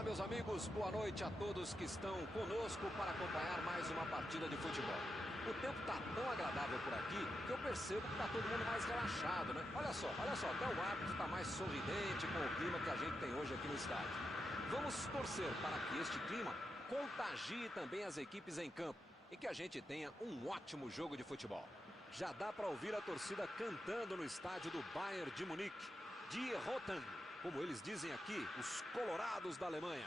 Olá, meus amigos, boa noite a todos que estão conosco para acompanhar mais uma partida de futebol. O tempo está tão agradável por aqui que eu percebo que está todo mundo mais relaxado, né? Olha só, até o árbitro está mais sorridente com o clima que a gente tem hoje aqui no estádio. Vamos torcer para que este clima contagie também as equipes em campo e que a gente tenha um ótimo jogo de futebol. Já dá para ouvir a torcida cantando no estádio do Bayern de Munique, Die Roten, como eles dizem aqui, os colorados da Alemanha.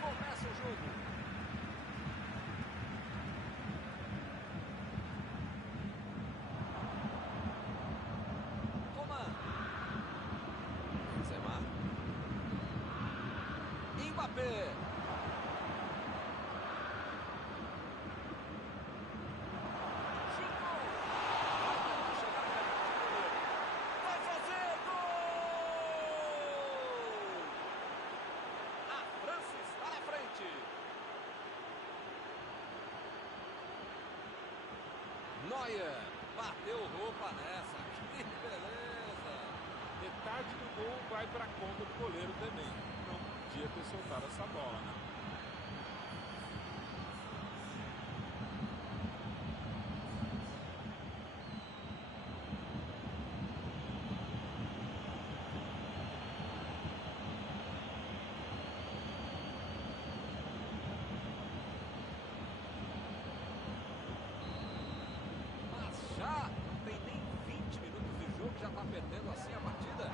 Começa o jogo. Coman. Benzema. Mbappé. Chutou. Vai fazer gol! A França está na frente. Neuer bateu roupa nessa. Que beleza! Metade do gol vai para a conta do goleiro também. Não podia ter soltado essa bola, né? Mas já não tem nem 20 minutos de jogo, já está perdendo assim a partida.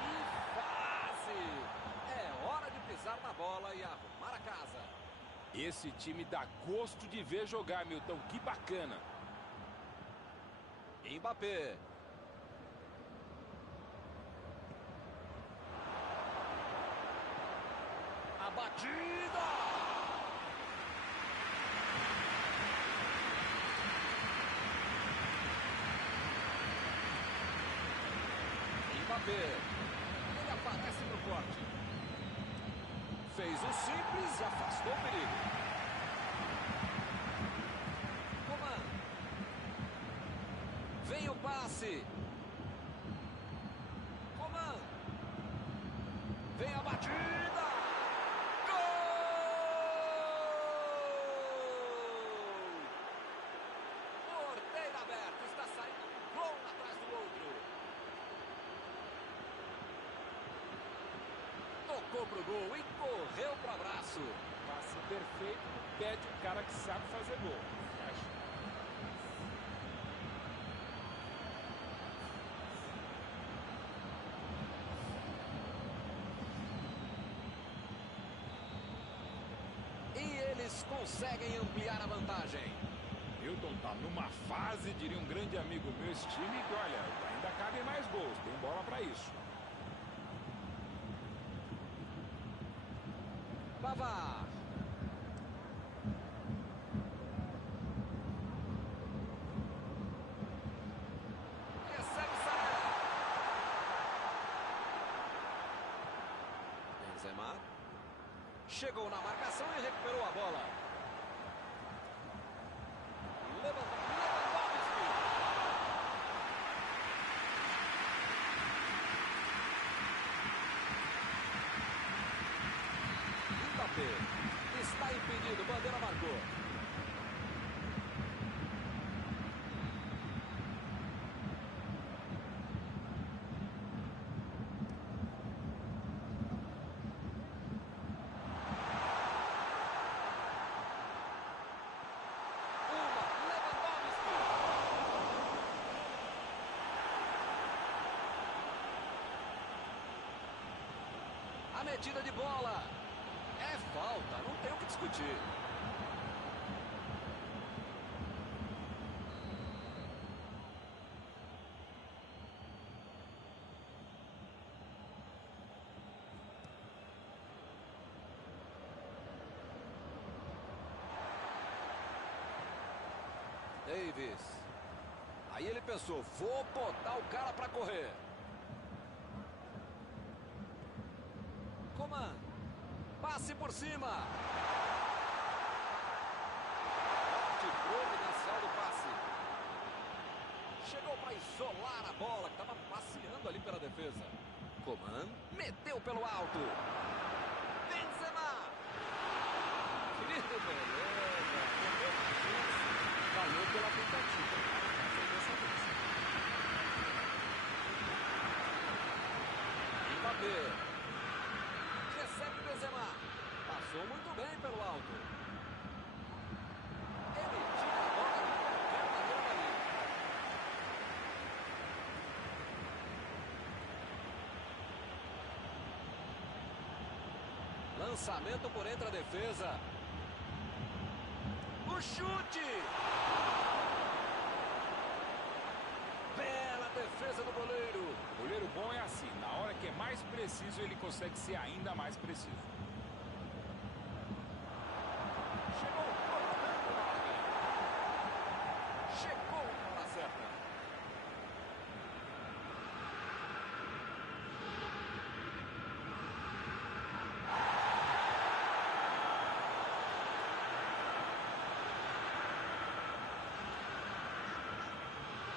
Que fase! É hora de pisar na bola e arrumar a casa. Esse time dá gosto de ver jogar, Milton. Que bacana. Mbappé. A batida! Mbappé. Ele aparece no corte. Fez o simples e afastou o perigo. Coman. Vem o passe. Coman. Vem a batida. Gol! Porteiro aberto. Está saindo um gol atrás do outro. Tocou pro gol e correu pro abraço. Passe perfeito, pede um cara que sabe fazer gol. Acho. E eles conseguem ampliar a vantagem. Milton tá numa fase, diria um grande amigo meu, esse time, que olha, ainda cabem mais gols, tem bola para isso. Pavard. Recebe Sané. Benzema. Chegou na marcação e recuperou a bola. Lewandowski. Mbappé. Está impedido, bandeira marcou. A metida de bola. É falta, não tem o que discutir. Davis. Aí ele pensou, vou botar o cara para correr. Coman. Passe por cima. Corte providencial do passe. Chegou para isolar a bola, que estava passeando ali pela defesa. Coman meteu pelo alto. Benzema. Que beleza. Valeu pela tentativa. Mbappé. Recebe Benzema. Passou muito bem pelo alto. Ele tira a bola de qualquer maneira ali. Lançamento por entre a defesa. O chute. Bela defesa do goleiro. O goleiro bom é assim, na hora que é mais preciso, ele consegue ser ainda mais preciso. Chegou na hora certa.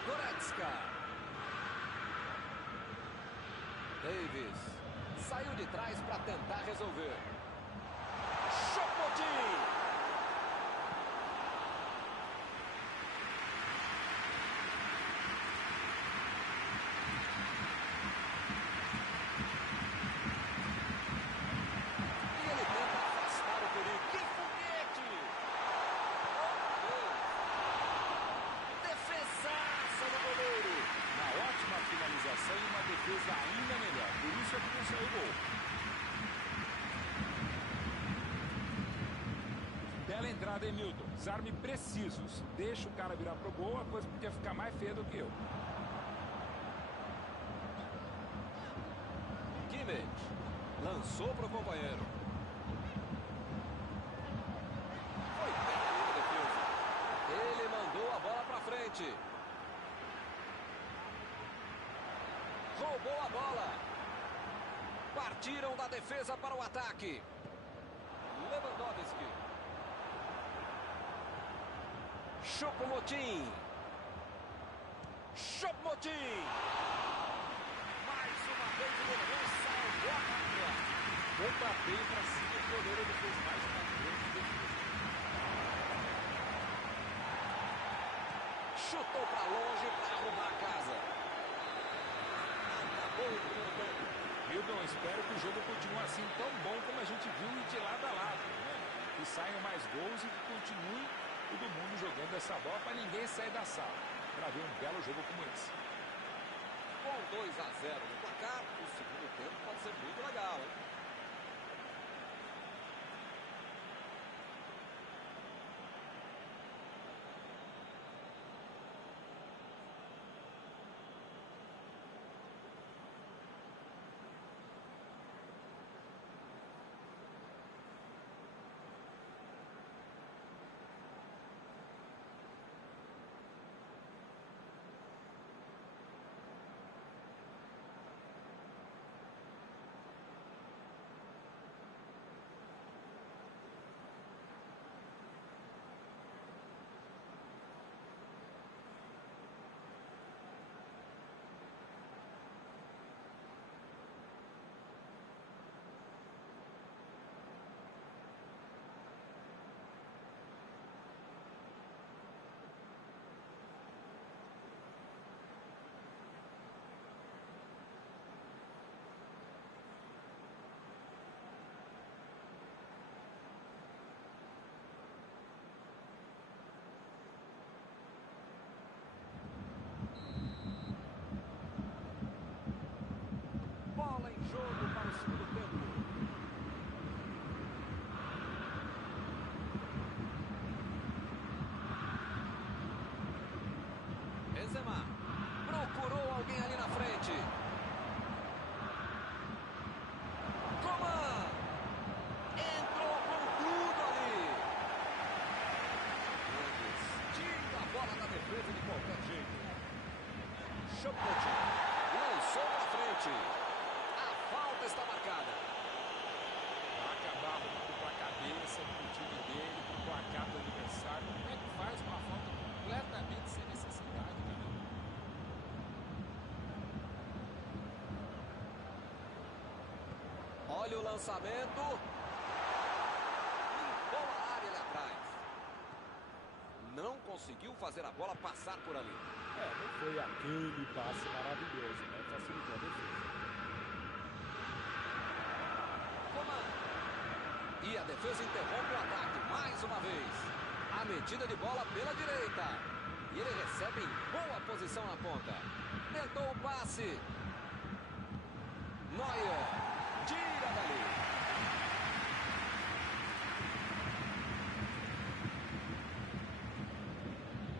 Goretzka. Davis. Saiu de trás para tentar resolver. Choupo-Moting. E ele tenta afastar o perigo. Que foguete! Outra vez. Defesaça do goleiro. Uma ótima finalização e uma defesa ainda melhor. Por isso é que não saiu gol. Bela entrada, hein, Milton? Desarme precisos. Deixa o cara virar pro gol, a coisa podia ficar mais feia do que eu. Kimmich. Lançou pro companheiro. Foi bem ali na defesa. Ele mandou a bola pra frente. Roubou a bola. Partiram da defesa para o ataque. Lewandowski. Choupo-Moting. Choupo-Moting. Mais uma vez o goleiro salvou a máquina. Bomba bem pra cima, o goleiro ele fez mais uma grande defesa. Chutou para longe para arrumar a casa. Acabou o primeiro tempo. Milton, espero que o jogo continue assim tão bom como a gente viu e de lado a lado, né? Que saiam mais gols e que continue todo mundo jogando essa bola para ninguém sair da sala. Para ver um belo jogo como esse. Com 2-0 no placar, o segundo tempo pode ser muito legal, hein? Choupo-Moting lançou para frente. A falta está marcada. Vai acabar arrumando para a cabeça do time dele, para o placar do adversário. Como é que faz uma falta completamente sem necessidade, cara? Olha o lançamento. Limpou a área ali atrás. Não conseguiu fazer a bola passar por ali. Não foi aquele passe maravilhoso, né? Facilitou a defesa. E a defesa interrompe o ataque mais uma vez. A metida de bola pela direita. E ele recebe em boa posição na ponta. Tentou o passe. Neuer tira dali.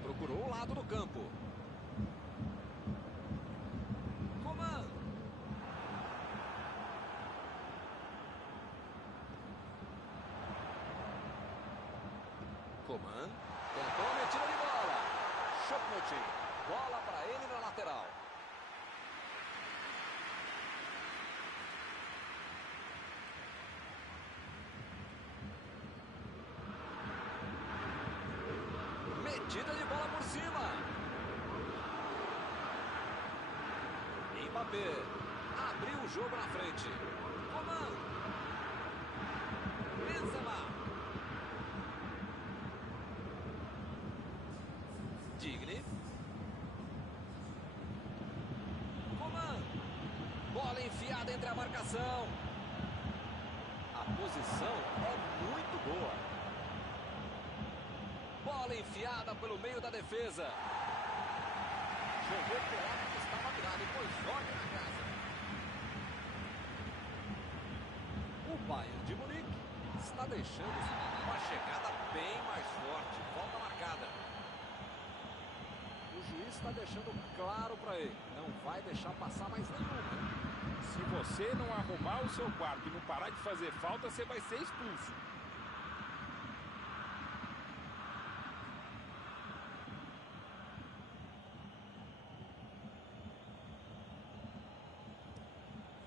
Procurou o lado do campo. Coman tentou a metida de bola. Choupo-Moting. Bola para ele na lateral. Metida de bola por cima. Mbappé abriu o jogo na frente. Coman. Benzema. Digne. Coman. Bola enfiada entre a marcação. A posição é muito boa. Bola enfiada pelo meio da defesa. Jogou pro lado que estava virado e foi joga na casa. O Bayern de Munique está deixando uma chegada bem mais forte. Volta marcada. O juiz está deixando claro para ele. Não vai deixar passar mais nenhuma. Se você não arrumar o seu quarto e não parar de fazer falta, você vai ser expulso.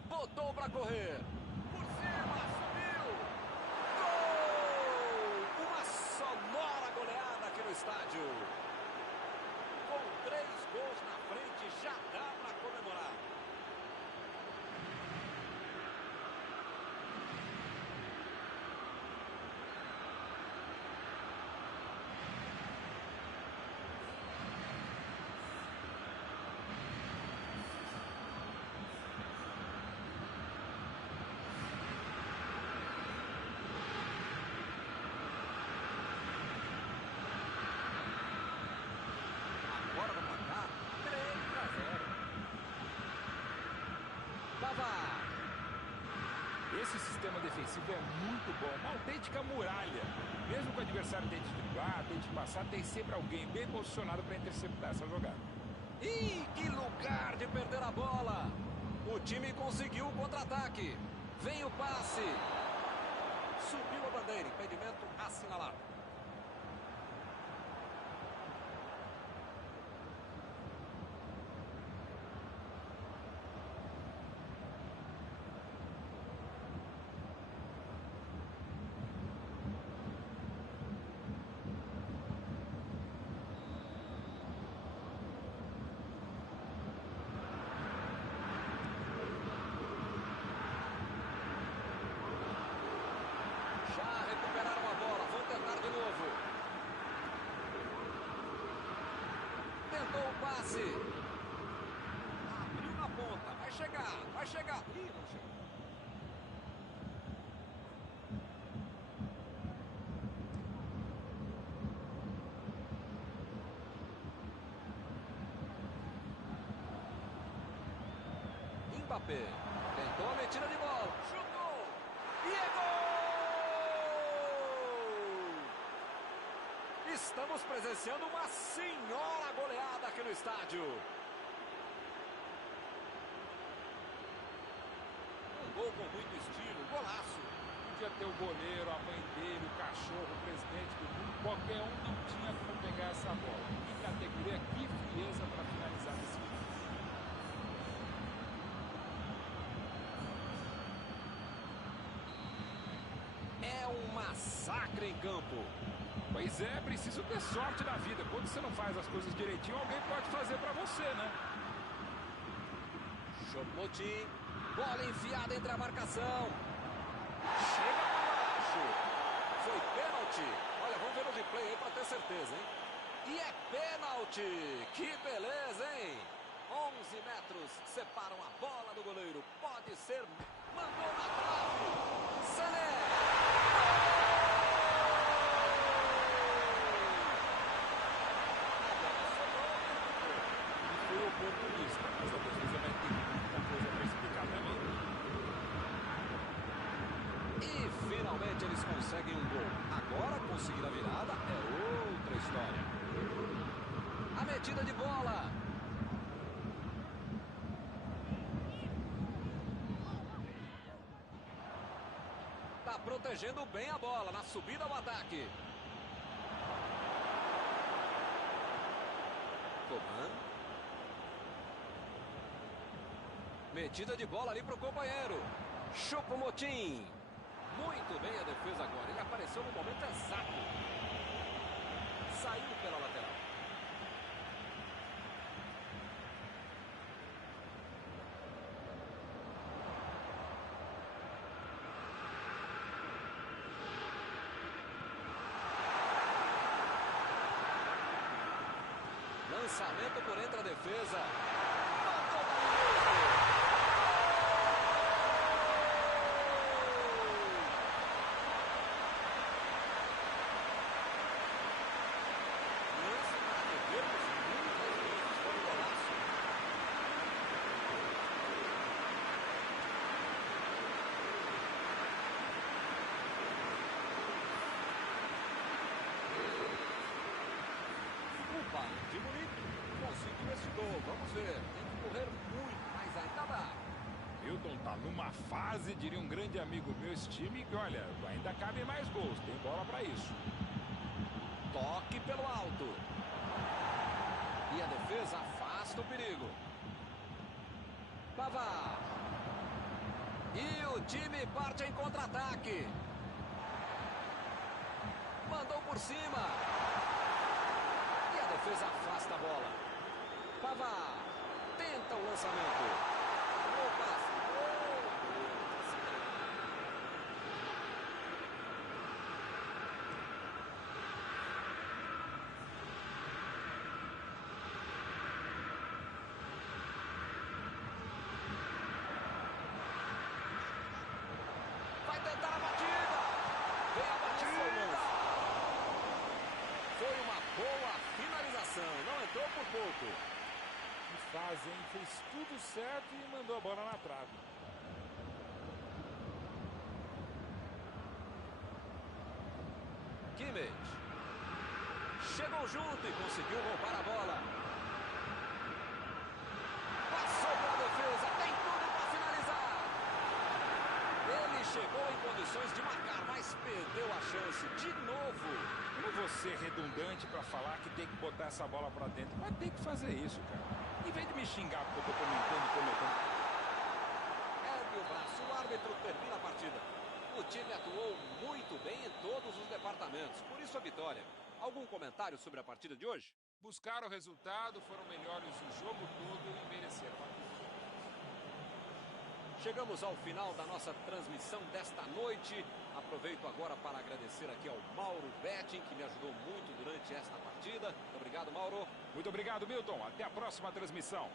Botou para correr. Por cima, subiu. Gol! Uma sonora goleada aqui no estádio. Com 3 gols na frente, já dá para comemorar. Agora no placar, 3-0. Pavard. Esse sistema defensivo é muito bom, uma autêntica muralha. Mesmo que o adversário tente driblar, tente passar, tem sempre alguém bem posicionado para interceptar essa jogada. Ih, que lugar de perder a bola. O time conseguiu o contra-ataque. Vem o passe. Subiu a bandeira, impedimento assinalado. Já recuperaram a bola, vão tentar de novo. Tentou o passe. Abriu na ponta, vai chegar, vai chegar. Ih, não chegou. Mbappé tentou a metida de bola, chutou e é gol! Estamos presenciando uma senhora goleada aqui no estádio. Um gol com muito estilo, golaço. Podia ter o goleiro, a mãe dele, o cachorro, o presidente do mundo. Qualquer um não tinha como pegar essa bola. Que categoria, que frieza para finalizar desse jogo. um massacre em campo. Pois é, preciso ter sorte na vida. Quando você não faz as coisas direitinho, alguém pode fazer pra você, né? Choupo-Moting, bola enfiada entre a marcação. Chega para baixo. Foi pênalti. Olha, vamos ver o replay aí para ter certeza, hein? E é pênalti. Que beleza, hein? 11 metros separam a bola do goleiro. Pode ser. Mandou na trave. Sané. Oportunista, mas a defesa vai ter muita coisa para explicar também. E finalmente eles conseguem um gol. Agora conseguir a virada é outra história. A metida de bola. Tá protegendo bem a bola na subida ao ataque. Coman. Metida de bola ali para o companheiro. Choupo-Moting. Muito bem a defesa agora. Ele apareceu no momento exato. Saiu pela lateral. Lançamento por entre a defesa. Matou Marinho. De Munique conseguiu esse gol. Vamos ver. Tem que correr muito, mas ainda dá. Milton tá numa fase, diria um grande amigo meu, esse time, que olha, ainda cabe mais gols. Tem bola para isso. Toque pelo alto. E a defesa afasta o perigo. Pavard. E o time parte em contra-ataque. Mandou por cima. A defesa afasta a bola. Pavard tenta o lançamento. O passe. Vai tentar a batida. Vem a batida. Foi uma boa finalização, não entrou por pouco. Que fase, hein? Fez tudo certo e mandou a bola na trave. Kimmich. Chegou junto e conseguiu roubar a bola. Passou pela defesa, tem tudo para finalizar. Ele chegou em condições de marcar, mas perdeu a chance de novo. Eu vou ser redundante para falar que tem que botar essa bola para dentro, mas tem que fazer isso, cara. Em vez de me xingar porque eu tô comentando. Ergue o braço, o árbitro termina a partida. O time atuou muito bem em todos os departamentos, por isso a vitória. Algum comentário sobre a partida de hoje? Buscaram o resultado, foram melhores o jogo todo e mereceram a vitória. Chegamos ao final da nossa transmissão desta noite. Aproveito agora para agradecer aqui ao Mauro Betting, que me ajudou muito durante esta partida. Obrigado, Mauro. Muito obrigado, Milton. Até a próxima transmissão.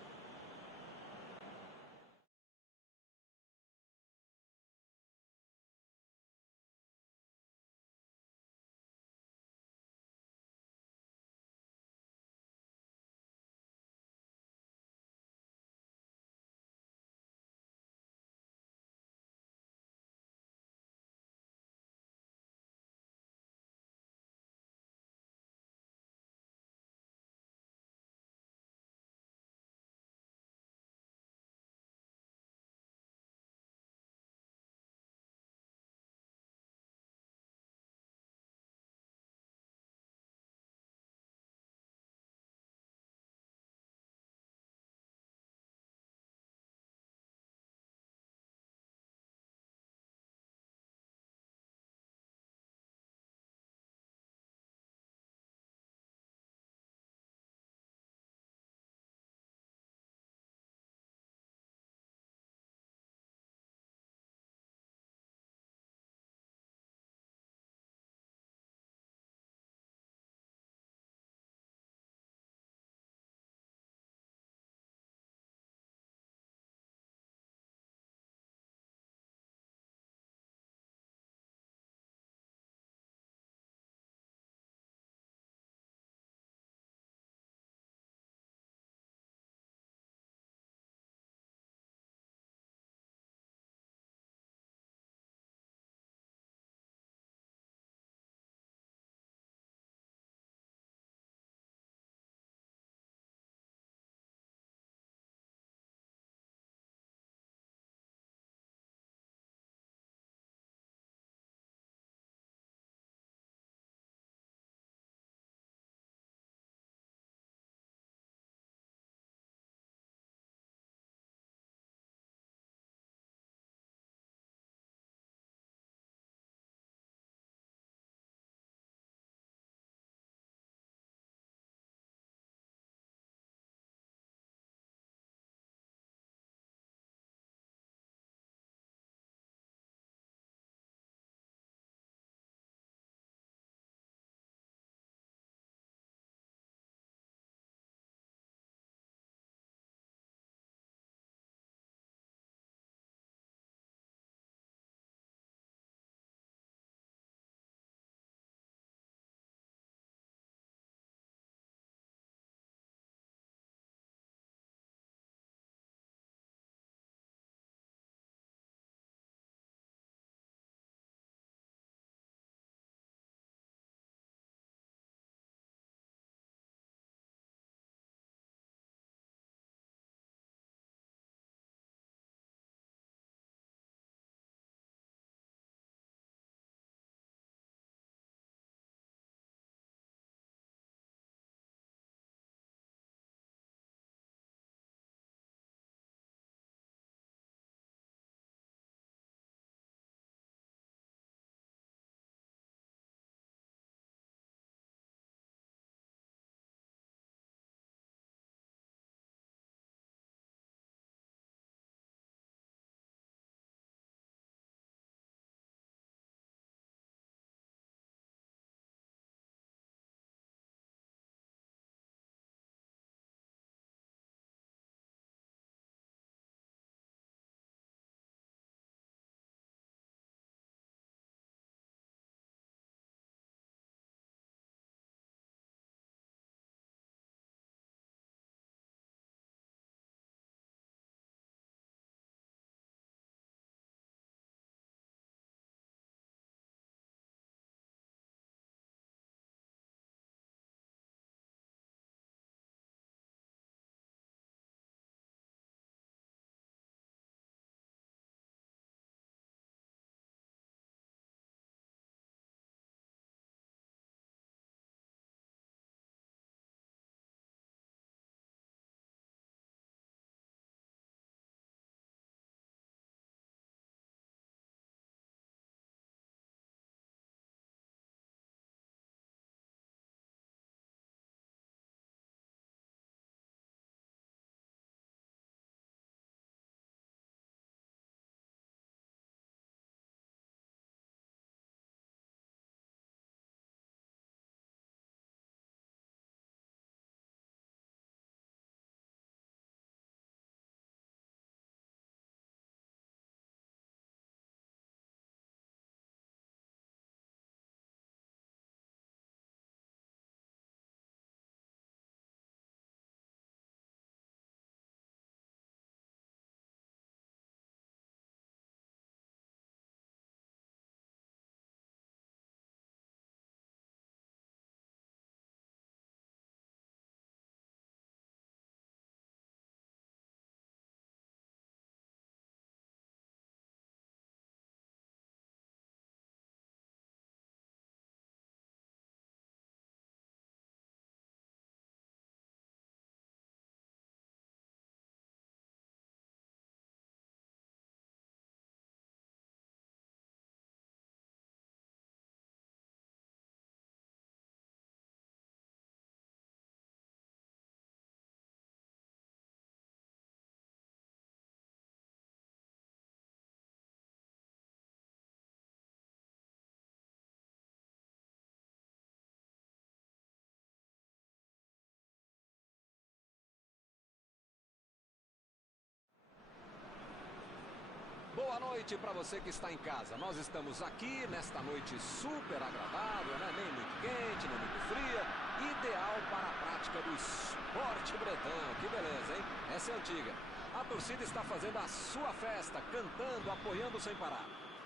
Boa noite para você que está em casa. Nós estamos aqui nesta noite super agradável, né? Nem muito quente, nem muito fria. Ideal para a prática do esporte bretão. Que beleza, hein? Essa é antiga. A torcida está fazendo a sua festa, cantando, apoiando sem parar.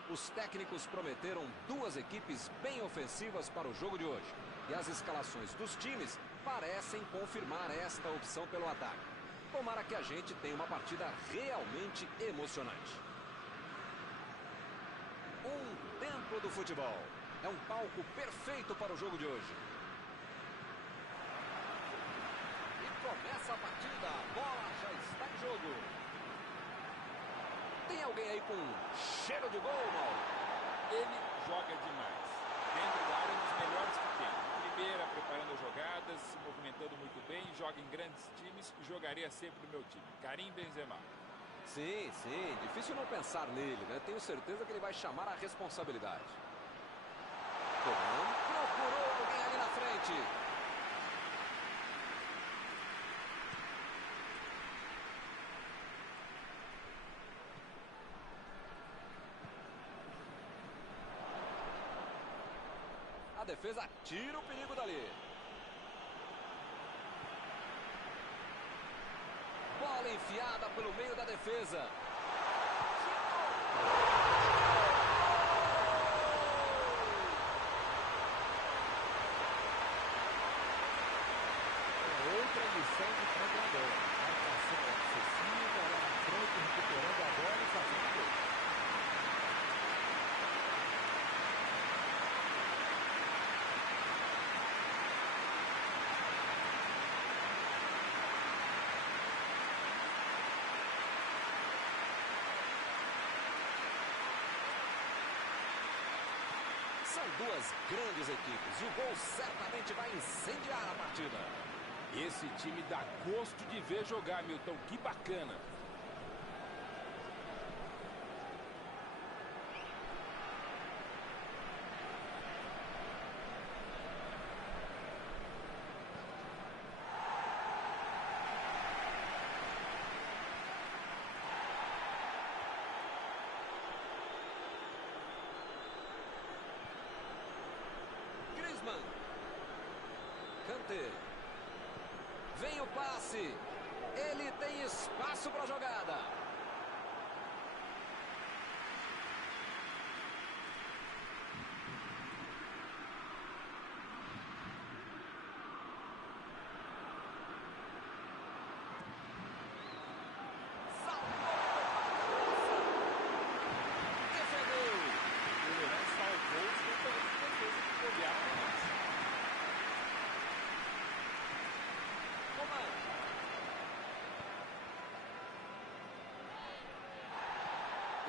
Os técnicos prometeram duas equipes bem ofensivas para o jogo de hoje. E as escalações dos times parecem confirmar esta opção pelo ataque. Tomara que a gente tenha uma partida realmente emocionante. Um templo do futebol. É um palco perfeito para o jogo de hoje. E começa a partida. A bola já está em jogo. Tem alguém aí com cheiro de gol, Mauro? Ele joga demais. Dentro da área, um dos melhores que tem. Primeira, preparando as jogadas, se movimentando muito bem, joga em grandes times e jogaria sempre no meu time. Karim Benzema. Sim, sim. Difícil não pensar nele, né? Tenho certeza que ele vai chamar a responsabilidade. Coman procurou alguém ali na frente. A defesa tira o perigo dali. Bola enfiada pelo meio da defesa. Outra lição de treinador. Marcação excessiva, lá na frente, recuperando a bola e fazendo gol. São duas grandes equipes e o gol certamente vai incendiar a partida. Esse time dá gosto de ver jogar, Milton. Que bacana. Griezmann. Kanté. Vem o passe. Ele tem espaço para a jogada.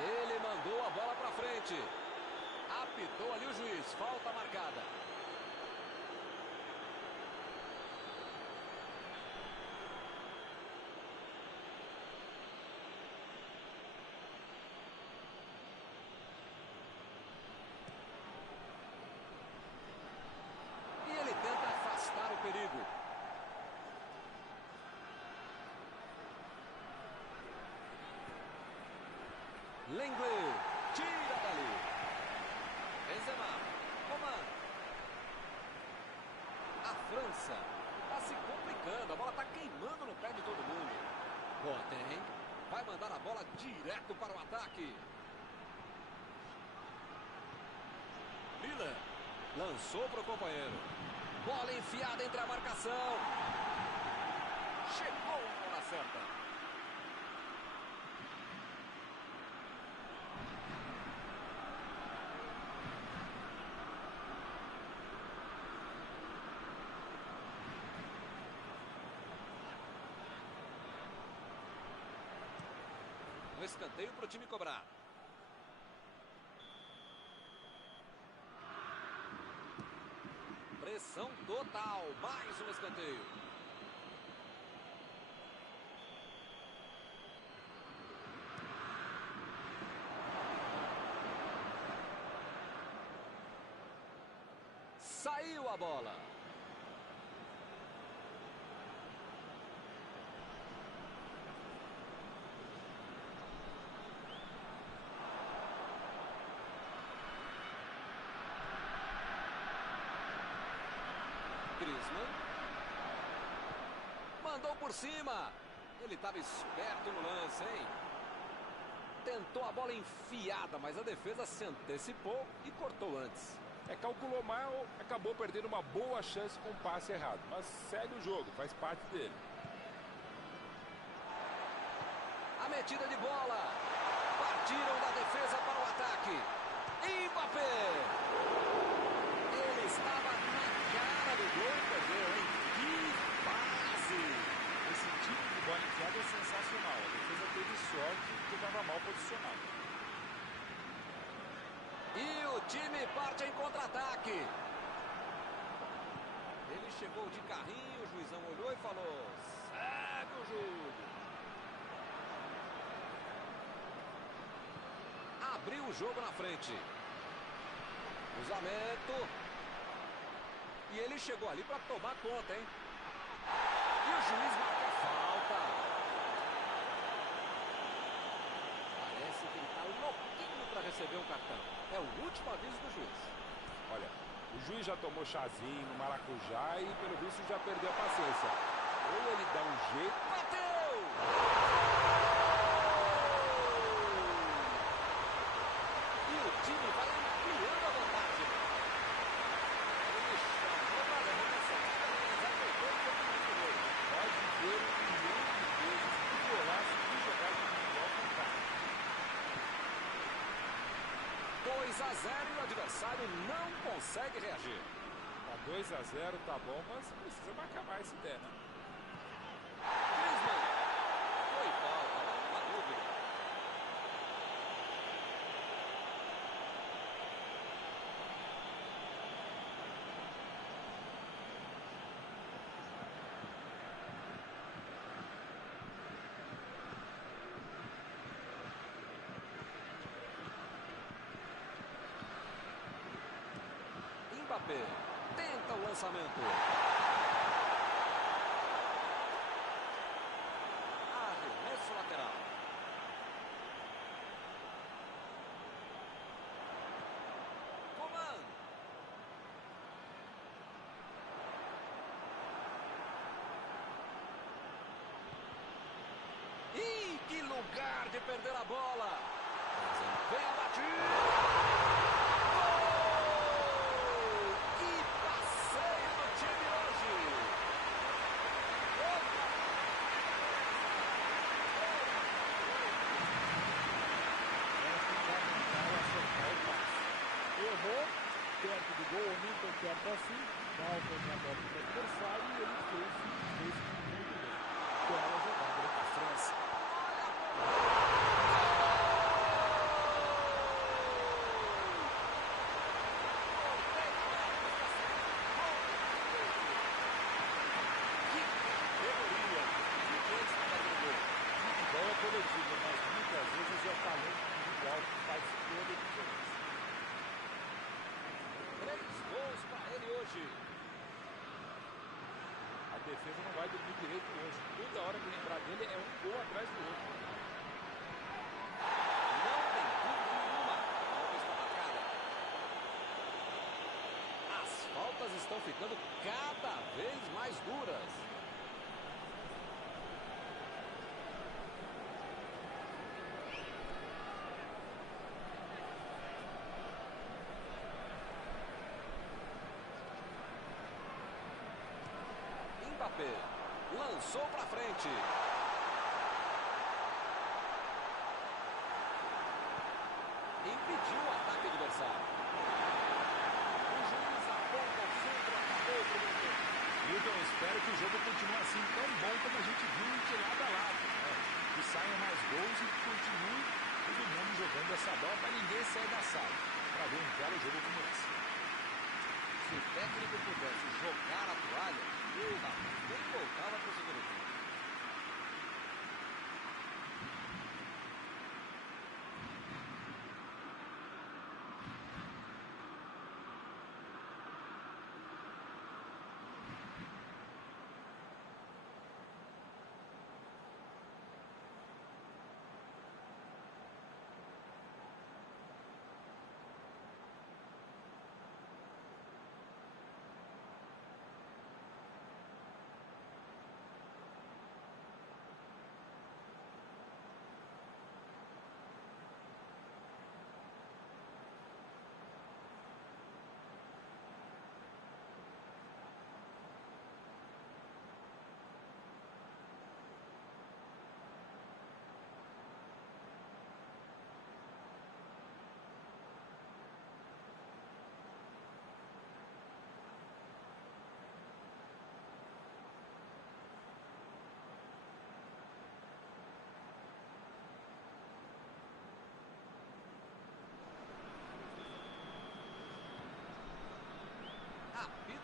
Ele mandou a bola para frente. Apitou ali o juiz. Falta marcada. E ele tenta afastar o perigo. Lenglet, tira dali. Benzema, Coman. A França está se complicando, a bola está queimando no pé de todo mundo. Boateng vai mandar a bola direto para o ataque. Miller lançou para o companheiro. Bola enfiada entre a marcação. Chegou na hora certa. Um escanteio para o time cobrar. Pressão total. Mais um escanteio. Saiu a bola. Griezmann. Mandou por cima. Ele estava esperto no lance, hein? Tentou a bola enfiada, mas a defesa se antecipou e cortou antes. Calculou mal, acabou perdendo uma boa chance com o passe errado. Mas segue o jogo, faz parte dele. A metida de bola. Partiram da defesa para o ataque. Mbappé. Ele estava na cara do gol e perdeu, hein? Que passe! Esse tipo de bola enfiada é sensacional. A defesa teve sorte que estava mal posicionado. E o time parte em contra-ataque. Ele chegou de carrinho, o juizão olhou e falou: segue o jogo. Abriu o jogo na frente. Cruzamento. E ele chegou ali para tomar conta, hein? E o juiz marca a falta. Parece que ele está louquinho para receber um cartão. É o último aviso do juiz. Olha, o juiz já tomou chazinho no maracujá e pelo visto já perdeu a paciência. Ou ele dá um jeito... Bateu! E o time vai ampliando a vantagem. Ele chamou para arremessar, mas ajeitou o compromisso dele. Pode ver um milhão de vezes que golaço de jogar de futebol com o cara. 2-0 e o adversário não consegue reagir. Tá 2-0, tá bom, mas precisa marcar mais se der, né? Griezmann. Foi falta, não há dúvida. Mbappé tenta o lançamento. Arremesso lateral. Coman. Ih, que lugar de perder a bola. Vem a batida. Errou, perto do gol, ou nem tão perto assim, mal foi a bola do adversário e ele fez muito bem. Bela jogada da França. Que categoria! E quem está fazendo gol? Futebol é coletivo, mas muitas vezes é talento individual que faz toda a diferença. 3 gols para ele hoje. A defesa não vai dormir direito hoje. Toda hora que lembrar dele é um gol atrás do outro. Não tem dúvida nenhuma. A falta está marcada. As faltas estão ficando cada vez mais duras. Mbappé lançou para frente. Impediu o ataque adversário. O juiz aponta o centro, acabou o primeiro tempo. Milton, espero que o jogo continue assim tão bom como a gente viu de lado a lado. Que saiam mais gols e que continue todo mundo jogando essa bola para ninguém sair da sala. Para ver um belo jogo como esse. Se o técnico pudesse jogar a toalha, nem voltava para o segundo tempo.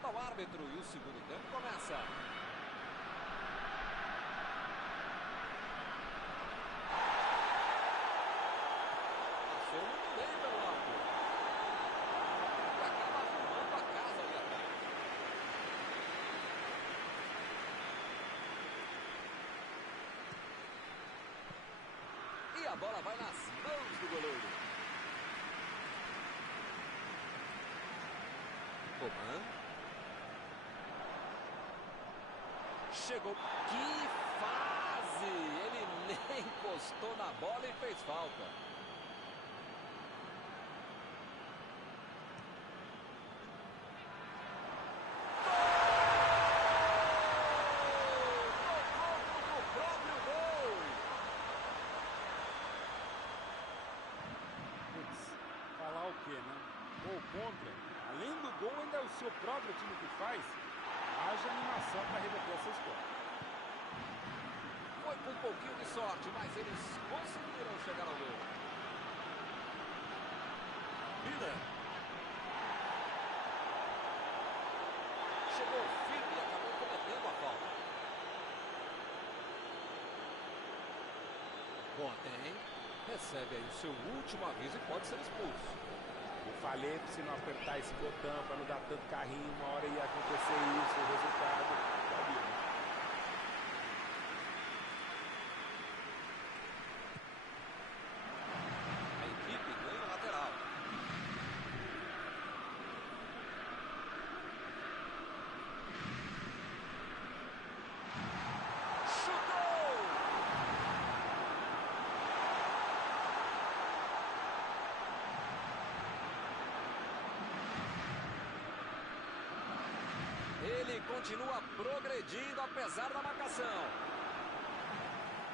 Apita o árbitro e o segundo tempo começa. Passou muito bem pelo alto. E acaba arrumando a casa ali atrás. E a bola vai nas mãos do goleiro. Coman. Chegou. Que fase! Ele nem encostou na bola e fez falta. Gol! Tocou pro próprio gol. Putz, falar o quê, né? Gol contra. Além do gol, ainda é o seu próprio time que faz. Haja animação para reverter essa história. Foi com um pouquinho de sorte, mas eles conseguiram chegar ao gol. Miller. Chegou firme e acabou cometendo a falta. Boateng recebe aí o seu último aviso e pode ser expulso. Eu falei para você não apertar esse botão, para não dar tanto carrinho, uma hora ia acontecer isso, o resultado. Sabia, né? A equipe ganha o lateral. Chutou! Ele continua progredindo apesar da marcação.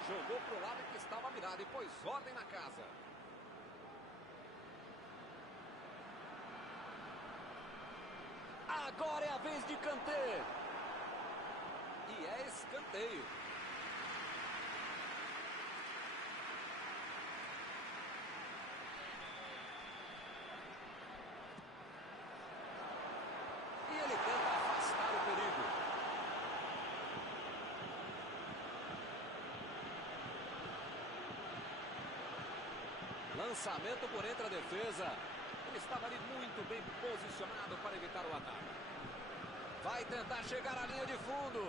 Jogou pro lado que estava mirado e pôs ordem na casa. Agora é a vez de Kanté. E é escanteio. E ele tenta afastar o perigo. Lançamento por entre a defesa. Ele estava ali muito bem posicionado para evitar o ataque. Vai tentar chegar à linha de fundo.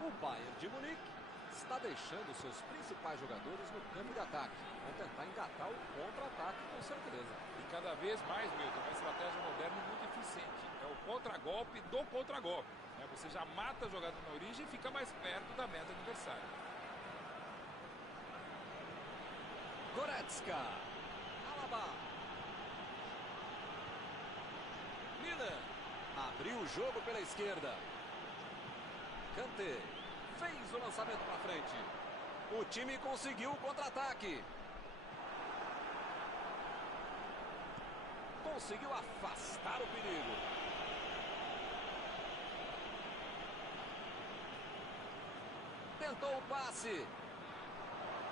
O Bayern de Munique está deixando seus principais jogadores no campo de ataque. Vão tentar engatar o contra-ataque com certeza. E cada vez mais, Milton, uma estratégia moderna e muito eficiente. É o contra-golpe do contra-golpe. Né? Você já mata a jogada na origem e fica mais perto da meta adversária. Goretzka. Alaba. Miller. Abriu o jogo pela esquerda. Kanté. Fez o lançamento para frente. O time conseguiu o contra-ataque. Conseguiu afastar o perigo. Tentou o passe.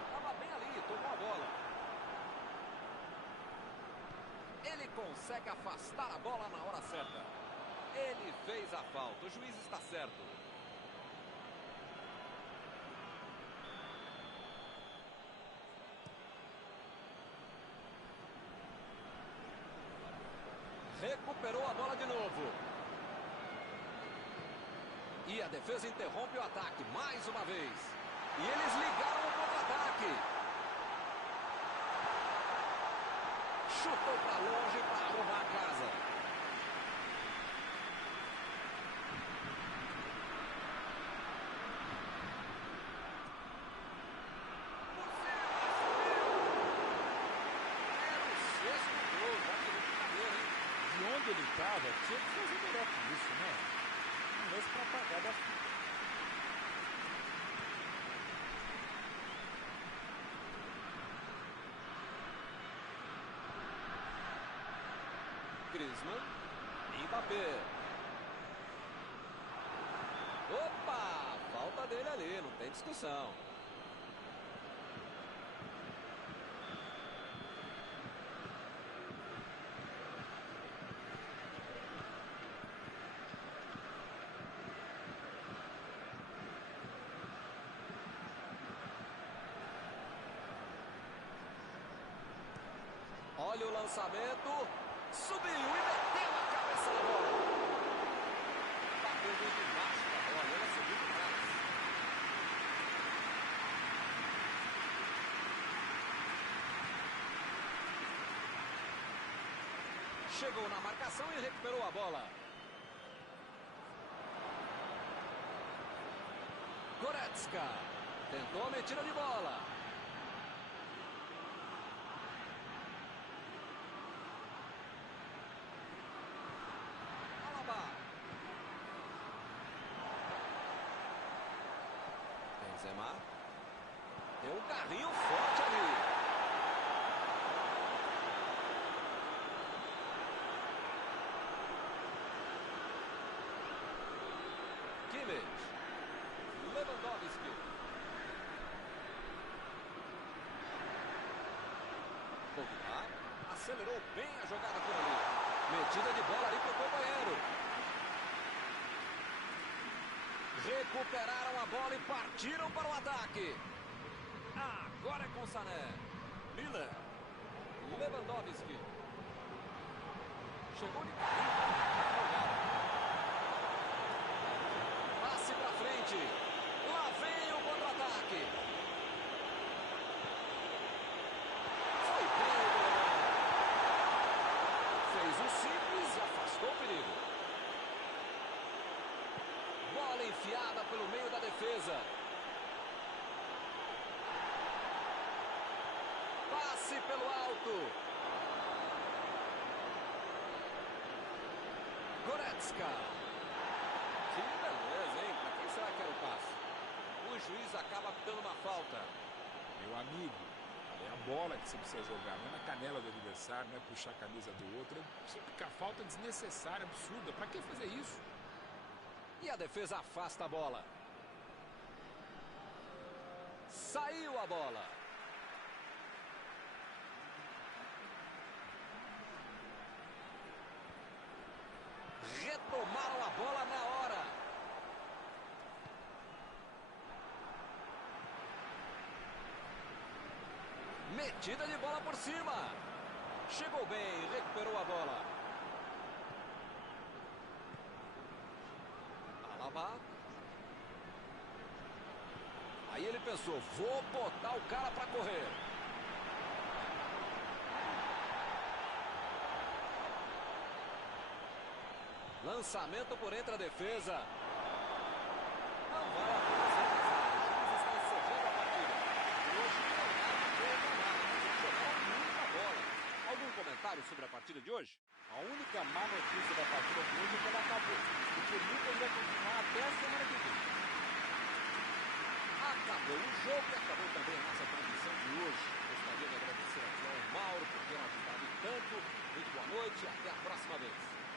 Estava bem ali, tomou a bola. Ele consegue afastar a bola na hora certa. Ele fez a falta, o juiz está certo. Recuperou a bola de novo. E a defesa interrompe o ataque mais uma vez. E eles ligaram o contra-ataque. Chutou para longe para arrumar a casa. Por cima, subiu. É o sexto gol, já que não brincadeira, hein? De onde ele estava, tinha que fazer melhor que isso, né? Um mês para pagar da fita. Griezmann, Mbappé. Opa, falta dele ali, não tem discussão. Olha o lançamento. Subiu e meteu a cabeça na bola. Bateu muito embaixo da bola. Ela subiu demais. Chegou na marcação e recuperou a bola. Goretzka tentou a metida de bola. Alaba. Benzema. Deu um carrinho forte ali. Kimmich. Lewandowski. Pogba acelerou bem a jogada por ali. Metida de bola ali para o companheiro. Recuperaram a bola e partiram para o ataque. Agora é com Sané. Miller. Lewandowski. Chegou de carrinho. Passe para frente. Lá vem o contra-ataque. Foi bem o goleiro. Fez o simples e afastou o perigo. Bola enfiada pelo meio da defesa. Passe pelo alto. Goretzka. Que beleza, hein? Para quem será que era o passe? O juiz acaba dando uma falta. Meu amigo, é a bola que você precisa jogar, não é na canela do adversário, não é puxar a camisa do outro. É típica falta desnecessária, absurda. Para que fazer isso? E a defesa afasta a bola. Saiu a bola. Retomaram a bola na hora. Metida de bola por cima. Chegou bem, recuperou a bola. Alaba. Aí ele pensou, vou botar o cara para correr. Lançamento por entre a defesa. Não vai acontecer. O juiz está encerrando a partida. Hoje não há nada, mas jogaram muita bola. Algum comentário sobre a partida de hoje? A única má notícia da partida de hoje é que ela acabou. Porque o Lucas vai continuar até a semana que vem. Acabou o jogo e acabou também a nossa transmissão de hoje. Gostaria de agradecer aqui ao Mauro por ter ajudado tanto. Muito boa noite e até a próxima vez.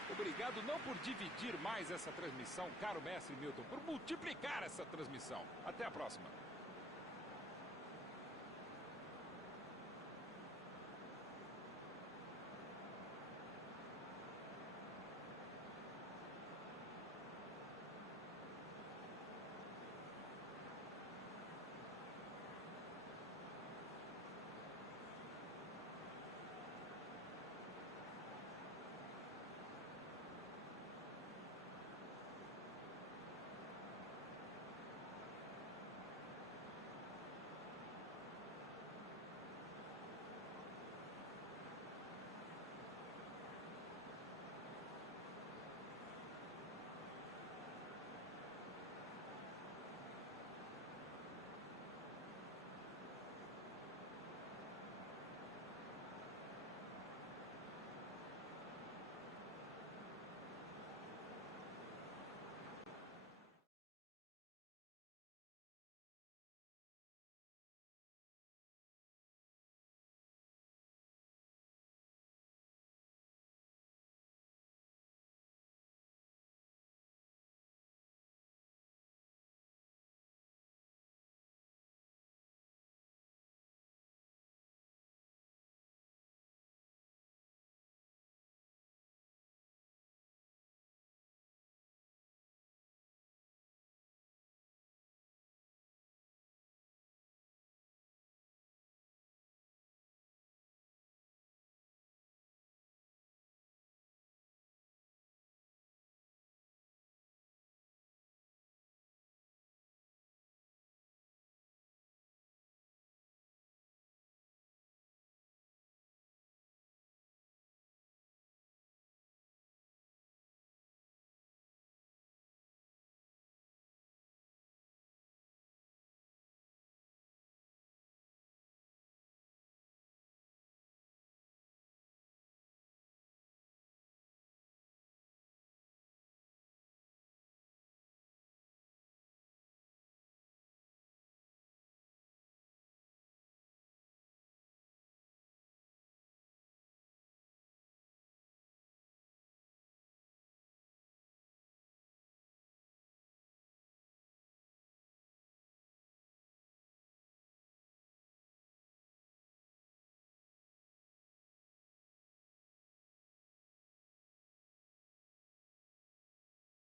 Obrigado não por dividir mais essa transmissão, caro mestre Milton, por multiplicar essa transmissão. Até a próxima.